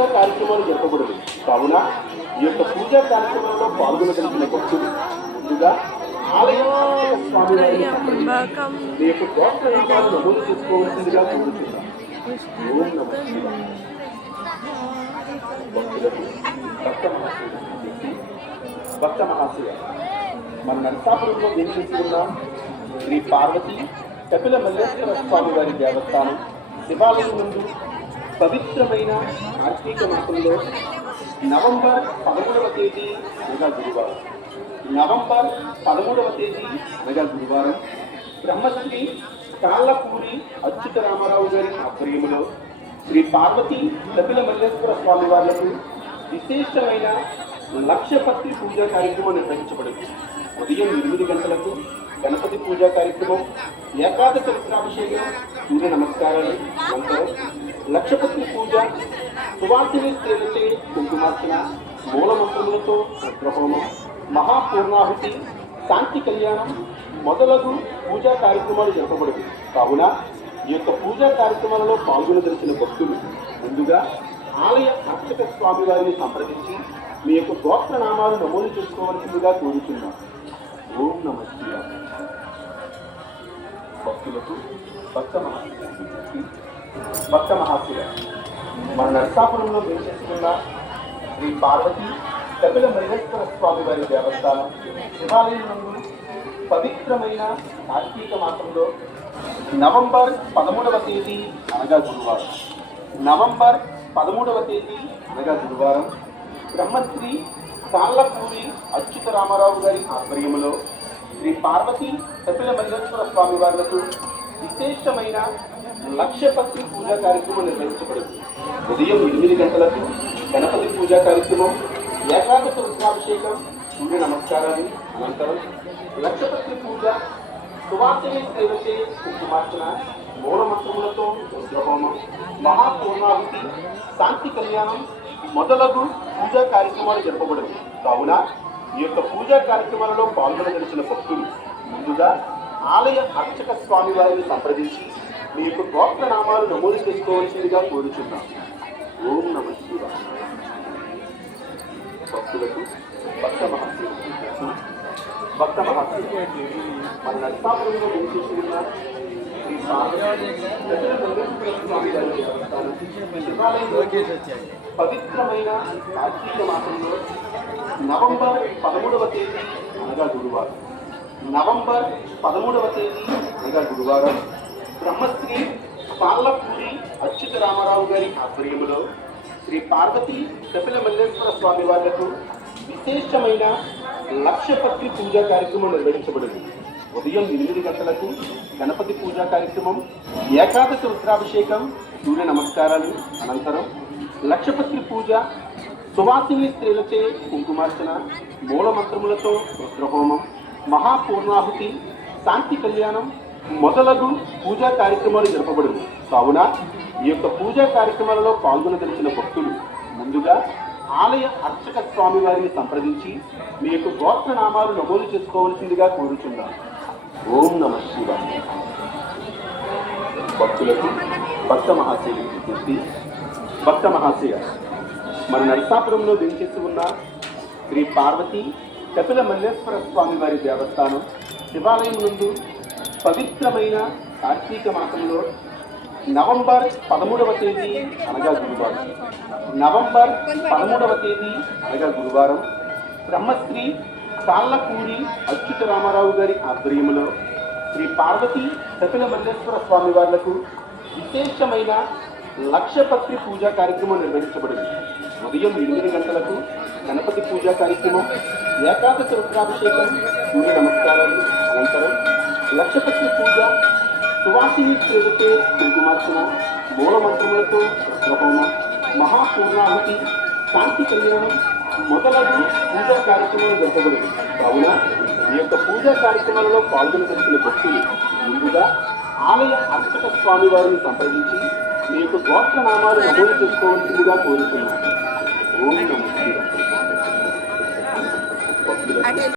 పూజా కార్యక్రమాలు జరపబడదు. కావున ఈ యొక్క పూజా కార్యక్రమంలో పాల్గొనగలిగిన భక్తులు ముందుగా ఆలయ స్వామి యొక్క నమోదు చేసుకోవాల్సిందిగా కోరుతున్నాం ఓం నమః శివాయ. భక్తులకు భక్త మహాశివ. మన నరసాపురంలో వేయించేసి ఉన్న శ్రీ పార్వతి కపిల మల్లేశ్వర స్వామి వారి దేవస్థానం శివాలయం నుండి పవిత్రమైన కార్తీక మాసంలో నవంబర్ పదమూడవ తేదీ అనగా గురువారం. నవంబర్ పదమూడవ తేదీ అనగా గురువారం. బ్రహ్మశ్రీ కాళ్ళపూరి అచ్యుత రామారావు గారి ఆధ్వర్యంలో శ్రీ పార్వతి కపిల మల్లేశ్వర స్వామి వార్లకు విశేషమైన లక్ష్యపత్రి పూజా కార్యక్రమం నిర్వహించబడింది. ఉదయం ఎనిమిది గంటలకు గణపతి పూజా కార్యక్రమం ఏకాదశ రుద్రాభిషేకం సూర్య నమస్కారాలు అనంతరం లక్షపతి పూజ సువాసిని స్త్రీలచే కుంకుమార్చన మూలమంత్రములతో రుద్రహోమం మహాపూర్ణాహుతి శాంతి కళ్యాణం మొదలగు పూజా కార్యక్రమాలు జరపబడింది కావున ఈ యొక్క పూజా కార్యక్రమాలలో పాల్గొనదలిచిన భక్తులు ముందుగా ఆలయ అర్చక స్వామి వారిని సంప్రదించి మీ యొక్క గోత్ర నామాలు నమోదు చేసుకోవాల్సిందిగా కోరుతున్నాం ఓం నమ భక్తులకు భక్త మహాశివ భక్త మహాశివ మన నరసాపురంలో వేసేసుకున్న శ్రీ పార్వతి కపిల మృగేశ్వర స్వామి వారి దేవస్థానం శివాలయం నందు పవిత్రమైన కార్తీక మాసంలో నవంబర్ పదమూడవ తేదీ అనగా గురువారం. నవంబర్ పదమూడవ తేదీ అనగా గురువారం. బ్రహ్మశ్రీ కాళ్ళపూరి అచ్యుత రామారావు గారి ఆధ్వర్యంలో శ్రీ పార్వతి కపిల మల్లేశ్వర స్వామి వారులకు విశేషమైన లక్ష్యపత్రి పూజా కార్యక్రమం నిర్వహించబడింది ఉదయం ఎనిమిది గంటలకు గణపతి పూజా కార్యక్రమం ఏకాదశ రుద్రాభిషేకం సూర్య నమస్కారాలు అనంతరం లక్షపత్రి పూజ సువాసిని సేవచే కుంకుమార్చన మూలమంత్రములతో రుద్రహోమం మహాపూర్ణాహుతి శాంతి కళ్యాణం మొదలగు పూజా కార్యక్రమాలు జరపబడింది కావున ఈ యొక్క పూజా కార్యక్రమాలలో పాల్గొనదలిచిన భక్తులు ముందుగా ఆలయ అర్చక స్వామి వారిని సంప్రదించి మీ యొక్క గోత్ర నామాలు నమోదు చేసుకోవాల్సిందిగా కోరుచున్నాం. ఓం నమ శివ భక్తులకు భక్త మహాశివ భక్త మహాశివ మన నష్టాపురంలో వేచేసి శ్రీ స్వామి పవిత్రమైన కార్తీక మాసంలో నవంబర్ పదమూడవ తేదీ అనగా గురువారం. నవంబర్ పదమూడవ తేదీ అనగా గురువారం. బ్రహ్మశ్రీ పార్లపూరి అచ్యుత రామారావు గారి ఆధ్వర్యంలో శ్రీ పార్వతి కపిల మల్లేశ్వర స్వామి వాళ్ళకు విశేషమైన లక్షపత్రి పూజా కార్యక్రమం నిర్వహించబడింది. ఉదయం ఎనిమిది గంటలకు గణపతి పూజా కార్యక్రమం ఏకాదశి రుద్రాభిషేకం సూర్య నమస్కారాలు అనంతరం లక్షపత్రి పూజ సువాసిని స్త్రీలచే కుంకుమార్చన మూలమంత్రములతో రుద్రహోమం మహాపూర్ణాహుతి శాంతి కళ్యాణం మొదలగు పూజా కార్యక్రమాలు జరపబడింది కావున ఈ యొక్క పూజా కార్యక్రమాలలో పాల్గొనదలిచిన భక్తులు ముందుగా ఆలయ అర్చక స్వామి వారిని సంప్రదించి మీ యొక్క గోత్ర నామాలు నమోదు చేసుకోవాల్సిందిగా కోరుచున్నాను. ఓం నమ శివాయ. భక్తులకు భక్త మహాశయులు కీర్తి భక్త మహాశయ. మన నరసాపురంలో వెంచేసి ఉన్న శ్రీ పార్వతి కపిల మల్లేశ్వర స్వామి వారి దేవస్థానం శివాలయం నుండి పవిత్రమైన కార్తీక మాసంలో నవంబర్ పదమూడవ తేదీ అనగా గురువారం. నవంబర్ పదమూడవ తేదీ అనగా గురువారం. బ్రహ్మశ్రీ తాళ్ళకూరి అచ్యుత రామారావు గారి ఆధ్వర్యంలో శ్రీ పార్వతి కపిల మల్లేశ్వర స్వామి వార్లకు విశేషమైన లక్షపత్రి పూజా కార్యక్రమం నిర్వహించబడింది. ఉదయం ఎనిమిది గంటలకు గణపతి పూజా కార్యక్రమం ఏకాదశి రుద్రాభిషేకం సూర్య నమస్కారాలు అనంతరం లక్షపతి పూజ సువాసిని స్త్రీలతో కుంకుమార్చన మూలమంత్రములతో రుద్రహోమం మహాపూర్ణాహుతి శాంతి కళ్యాణం మొదలగు పూజా కార్యక్రమాలు జరపబడింది కావున ఈ యొక్క పూజా కార్యక్రమాలలో పాల్గొనదలిచిన భక్తులు ముందుగా ఆలయ అర్చక స్వామి వారిని సంప్రదించి మీ యొక్క గోత్ర నామాలు నమోదు చేసుకోవాల్సిందిగా కోరుతున్నాను ఓం